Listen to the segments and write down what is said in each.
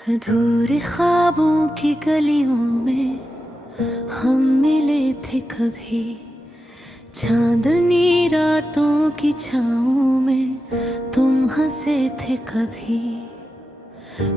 अधूरे ख्वाबों की गलियों में हम मिले थे कभी, चांदनी रातों की छाँव में तुम हंसे थे कभी।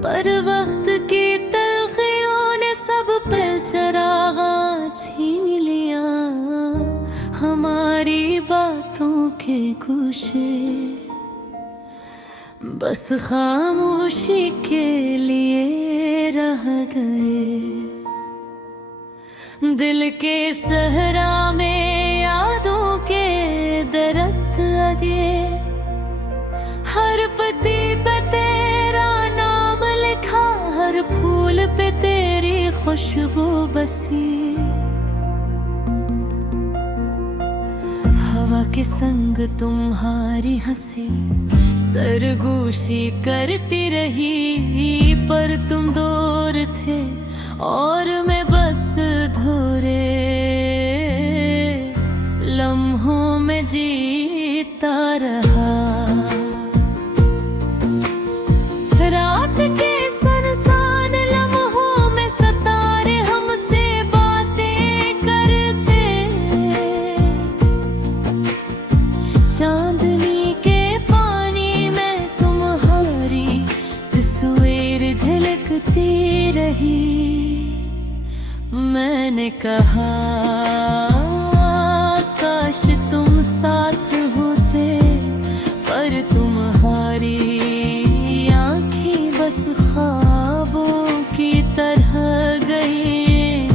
पर वक्त की तलखियों ने सब पे चरागा छीन लिया, हमारी बातों के गुशे बस खामोशी के लिए रह गए। दिल के सहरा में यादों के दरख्त लगे, हर पत्ती पे तेरा नाम लिखा, हर फूल पे तेरी खुशबू बसी। हवा के संग तुम्हारी हंसी सरगोशी करती रही, पर तुम दूर थे और मैं बस धोरे लम्हों में जीता रहा। रात के सुनसान लम्हों में सितारे हमसे बातें करते, चांदनी के पानी में तुम्हारी तस्वीर झलकती रही। मैंने कहा काश तुम साथ होते, पर तुम्हारी आँखें बस ख्वाबों की तरह गई।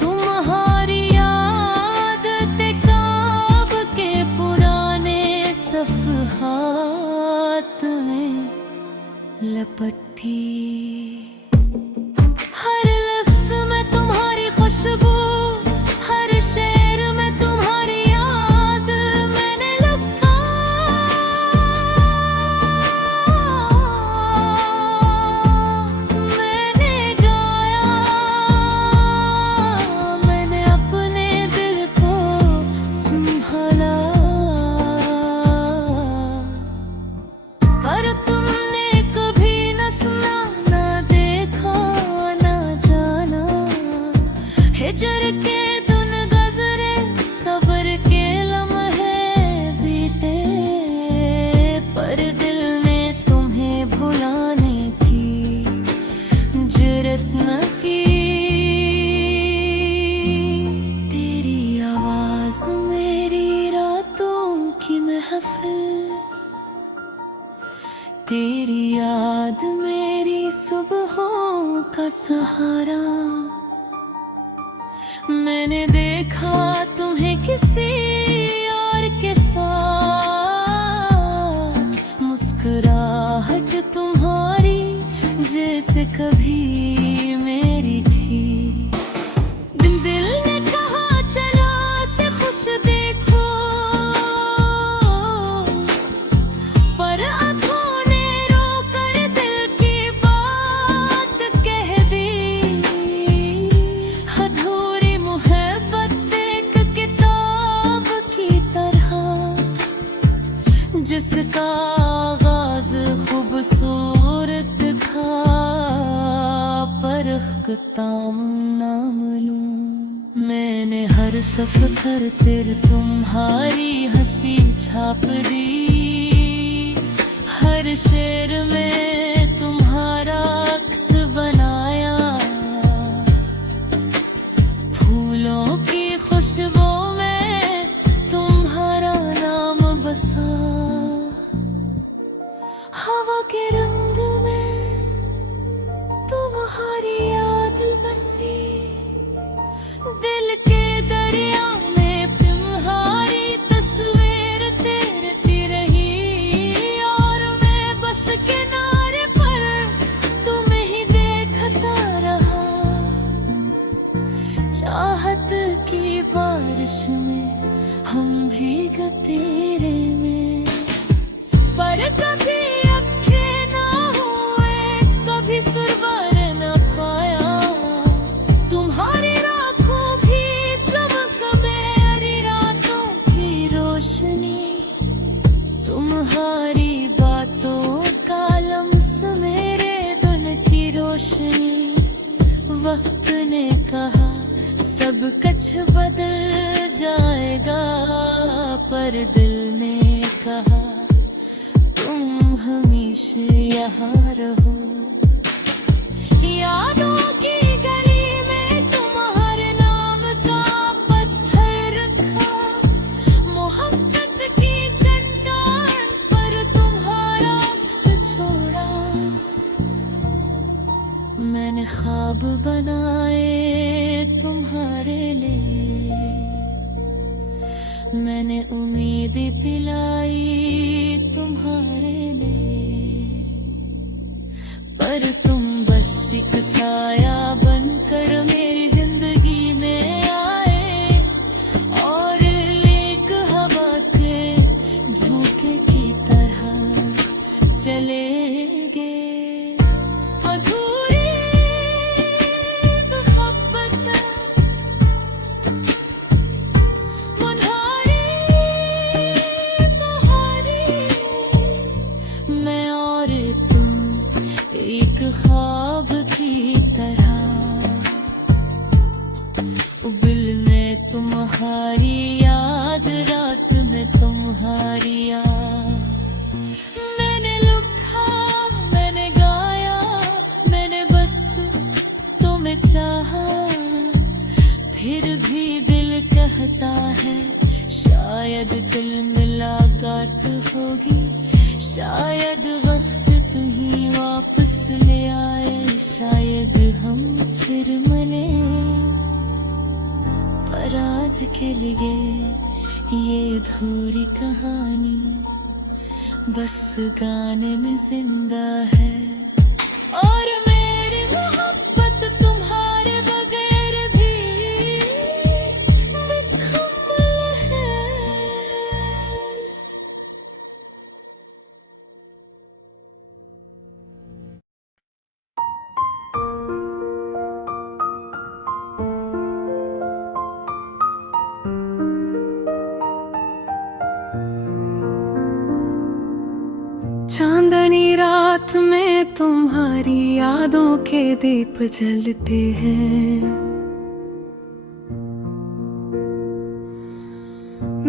तुम्हारी आदतें काब के पुराने सफ़हात में लपटी। हर लफ्ज़ में तुम्हारी खुशबू, हर शेर में तुम्हारी याद मैंने लिखा। मैंने गाया, मैंने अपने दिल को संभाला, पर तुमने कभी न सुना, न देखा, न जाना। हिजर के दुन गुज़रे, सब्र के लम्हे बीते, पर दिल ने तुम्हें भुलाने की जुर्रत न की। तेरी आवाज़ मेरी रातों की महफिल, तेरी याद मेरी सुबहों का सहारा। मैंने देखा तुम्हें किसी और के साथ, मुस्कुराहट तुम्हारी जैसे कभी मेरी थी। दिल ने कहा चलो से खुश देखो, पर आँखों ने रोकर दिल की बात कह दी। अधूरी मोहब्बत एक किताब की तरह, जिसका आगाज़ खूबसूरत था, पर अख्ताम नामालूम। मैंने हर सफ़र तेरे तुम्हारी हंसी छाप दी, हर शेर में तुम्हारा अक्स बनाया। फूलों की खुशबू में तुम्हारा नाम बसा, हवा के रंग में तुम्हारी याद बसी। दिल के दरिया में तुम्हारी तस्वीर तैरती रही, और मैं बस किनारे पर तुम्हें ही देखता रहा। चाहत की बारिश में हम भीग तेरे में, पर कभी अक्खे ना हुए, कभी सुरवर न पाया। तुम्हारी राखों भी चमक मेरी रातों की रोशनी, तुम्हारी बातों का लम्स मेरे दुन की रोशनी। हर दिल ने कहा तुम हमेशा यहाँ रहो। यादों की गली में तुम्हारे नाम का पत्थर रखा, मोहब्बत की चट्टान पर तुम्हारा अक्स छोड़ा। मैंने ख्वाब बनाए तुम्हारे लिए, मैंने उम्मीद पिलाई तुम्हारे लिए, पर तुम बस एक साया बनकर मेरी जिंदगी में आए और एक हवा के झोंके की तरह चले गए। अधूरी मोहब्बत मुनहारी मुहारी, मैं और तुम एक ख्वाब की तरह, उबलने तुम्हारी याद, रात में तुम्हारी याद। मैंने लिखा, मैंने गाया, मैंने बस तुम्हें चाहा, फिर भी दिल कहता है शायद दिल मुलाकात होगी, शायद वक्त तुम्हीं वापस ले आए, शायद हम फिर मिले। पर आज के लिए ये अधूरी कहानी बस गाने में जिंदा है, और मेरी मोहब्बत तुम्हारे बगैर भी मुकम्मल है। चांदनी रात में तुम्हारी यादों के दीप जलते हैं,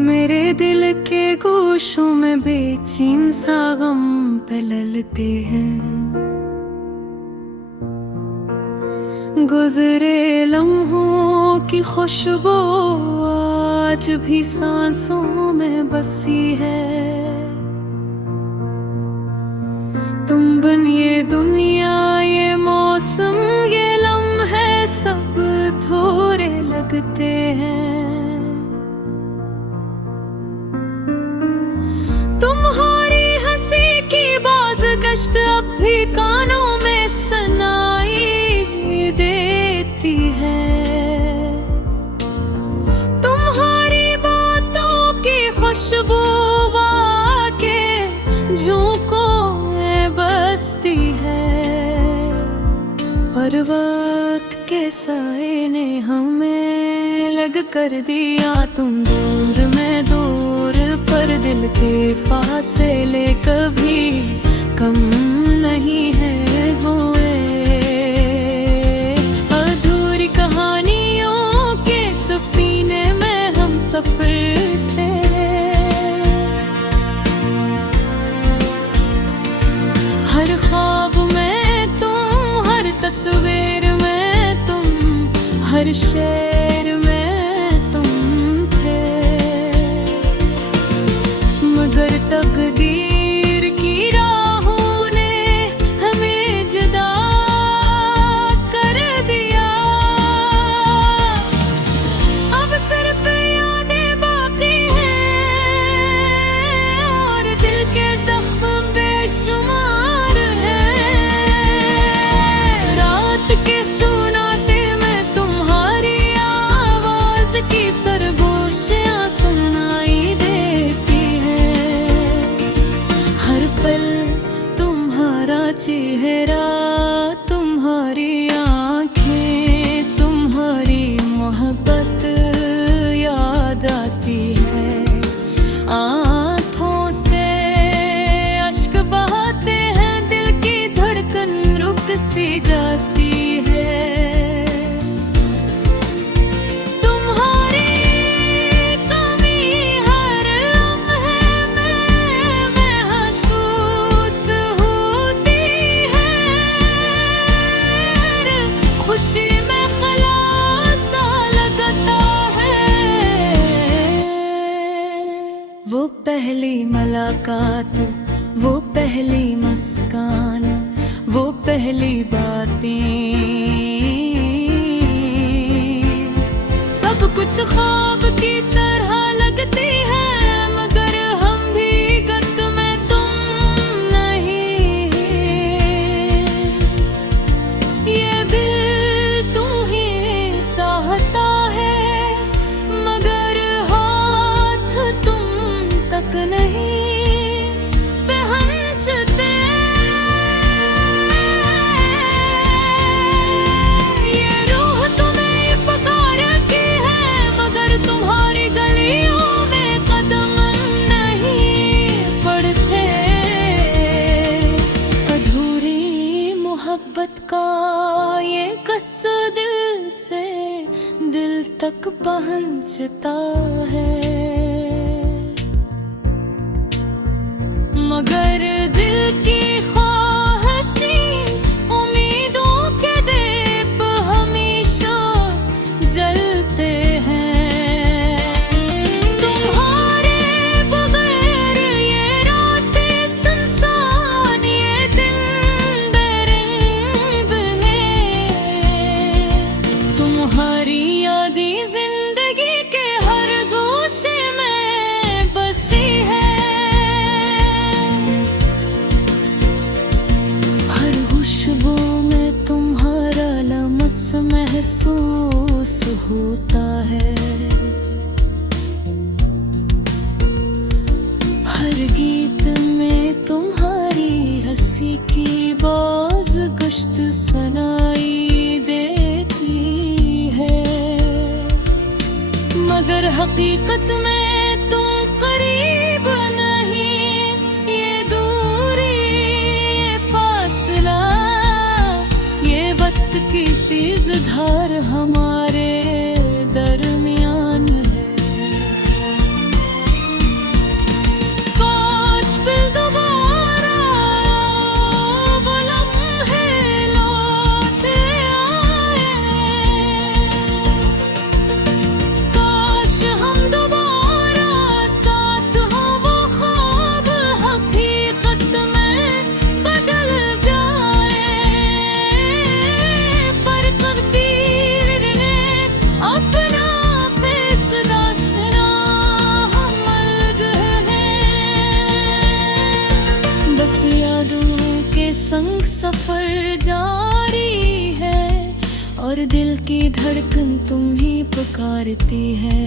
मेरे दिल के गोशों में बेचैन सा गम पललते हैं। गुजरे लम्हों की खुशबू आज भी सांसों में बसी है, तुम बन ये दुनिया, ये मौसम, ये लम्हे सब थोड़े लगते हैं। तुम्हारी हंसी की बाज़गश्त अब भी कानों में सुनाई देती है, तुम्हारी बातों की खुशबू के झोंकों बसती है। पर वक्त के साए ने हमें लग कर दिया, तुम दूर मैं दूर, पर दिल के फासले कभी कम नहीं है हुए। अधूरी कहानियों के सफीने में हम सफर थे, हर ख्वाब में तुम, हर तस्वीर में तुम, हर शेर में तुम थे। मगर तकदीर की राहों ने हमें जुदा वो पहली मुलाकात, वो पहली मुस्कान, वो पहली बातें, सब कुछ ख्वाब की तरह लगती है, मगर हम हकीकत में तुम नहीं। ये दिल तू ही चाहता है, मगर हाथ तुम तक नहीं पहुंचते। ये रूह तुम्हें पुकारती है, मगर तुम्हारी गलियों में कदम नहीं पड़ते। अधूरी मोहब्बत का ये किस्सा दिल से दिल तक पहुंचता है, मगर दिल की ख्वाहिशें उम्मीदों के दीप हमेशा जलते हैं। तुम्हारे बगैर ये रातें सुनसान, ये दिन बेरंग में। तुम्हारी यादें जिंदगी के हर गोशे में बसी है, खुशबू में तुम्हारा लम्स महसूस होता है। हर गीत में तुम्हारी हंसी की बाज़गश्त सुनाई देती है, मगर हकीकत में तुम करीब नहीं। ये दूरी, ये फासला, ये वक्त की तेज धार हमारे दरमियान है। काश फिर दोबारा वो लम्हे लौट आए, काश हम दोबारा साथ हो, वो ख्वाब हकीकत में बदल जाए। पर तकदीर ने अपना फैसला सुना, हम अलग हैं। बस यादों के संग सफर जारी है, और दिल की धड़कन तुम ही पुकारती है।